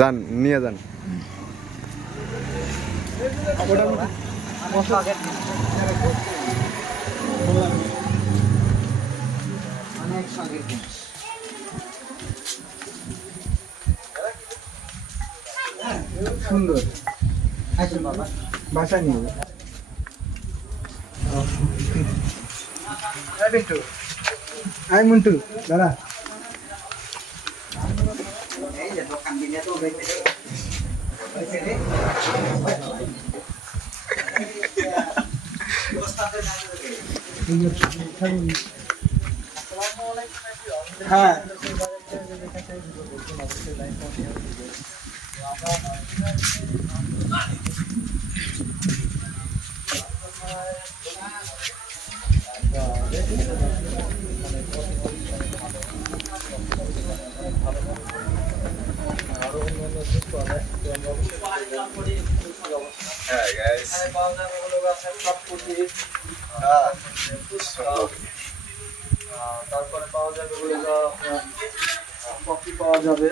যান নিয়ে যান। অনেক শখের জিনিস। সুন্দর। আসুন বাবা, বাসায় নিয়ে যাবো। বিন্টু, আয় মন্টু, দাঁড়া। এই যে দোকান দিলে তো হ্যাঁ তারপরে পাওয়া যাবে কফি পাওয়া যাবে।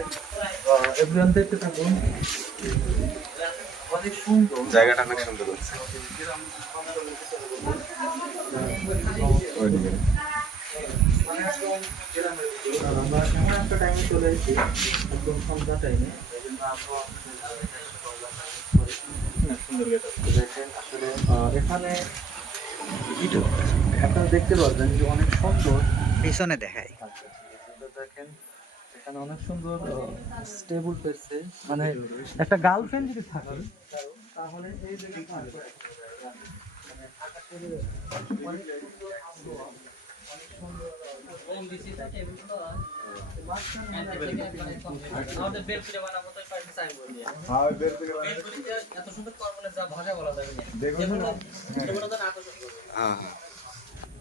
এভরিওয়ান দেখতে থাকুন, অনেক সুন্দর জায়গাটা, অনেক সুন্দর হচ্ছে। আমরা এমন একটা টাইমে চলে এসেছি, একদম সন্ধ্যা টাইমে। দেখেন আসলে এখানে আপনারা দেখতে পারবেন যে অনেক সুন্দর পিছনে দেখাই। দেখেন এখানে অনেক সুন্দর স্টেবল পেয়েছে, মানে একটা গার্লফ্রেন্ড যদি থাকে তাহলে এই জায়গাটা মানে থাকা চলে যাবে। অনেক সুন্দর আবহাওয়া, অনেক সুন্দর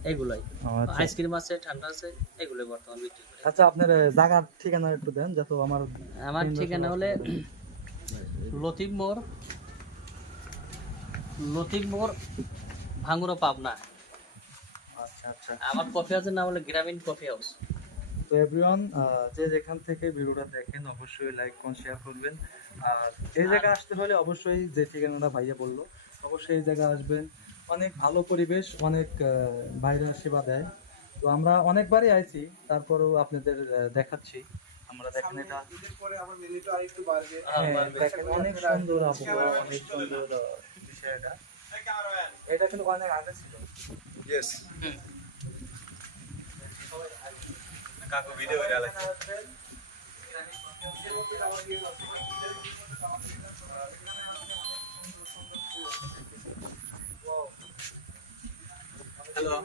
এইগুলাই আইসক্রিম আছে, ঠান্ডা আছে, এগুলোই বর্তমান বিক্রি করি। আচ্ছা, আপনার জায়গার ঠিকানা একটু দেন, যাতে আমার ঠিকানা হলে লতিফ মোড় ভাঙ্গুরা, পাবনা। আচ্ছা আচ্ছা। আমার কফি হাউসের নাম হলো গ্রামীণ কফি হাউস। তো এভরিওয়ান, যে যেখান থেকে ভিডিওটা দেখেন অবশ্যই লাইক কমেন্ট শেয়ার করবেন। আর এই জায়গায় আসতে হলে অবশ্যই যে ঠিকানাটা ভাইয়া বললো, অবশ্যই এই জায়গায় আসবেন। অনেক ভালো পরিবেশ, অনেক ভাইরা সেবা দেয়। তো আমরা অনেকবারই আইছি, তারপরেও আপনাদের দেখাচ্ছি। আমরা দেখেন এটা দেখেন অনেক সুন্দর আবহাওয়া, অনেক সুন্দর বিষয়টা। এটা কিন্তু অনেক আগে ছিল। ইয়েস। কাকু ভিডিও করে আলাদা। হ্যালো।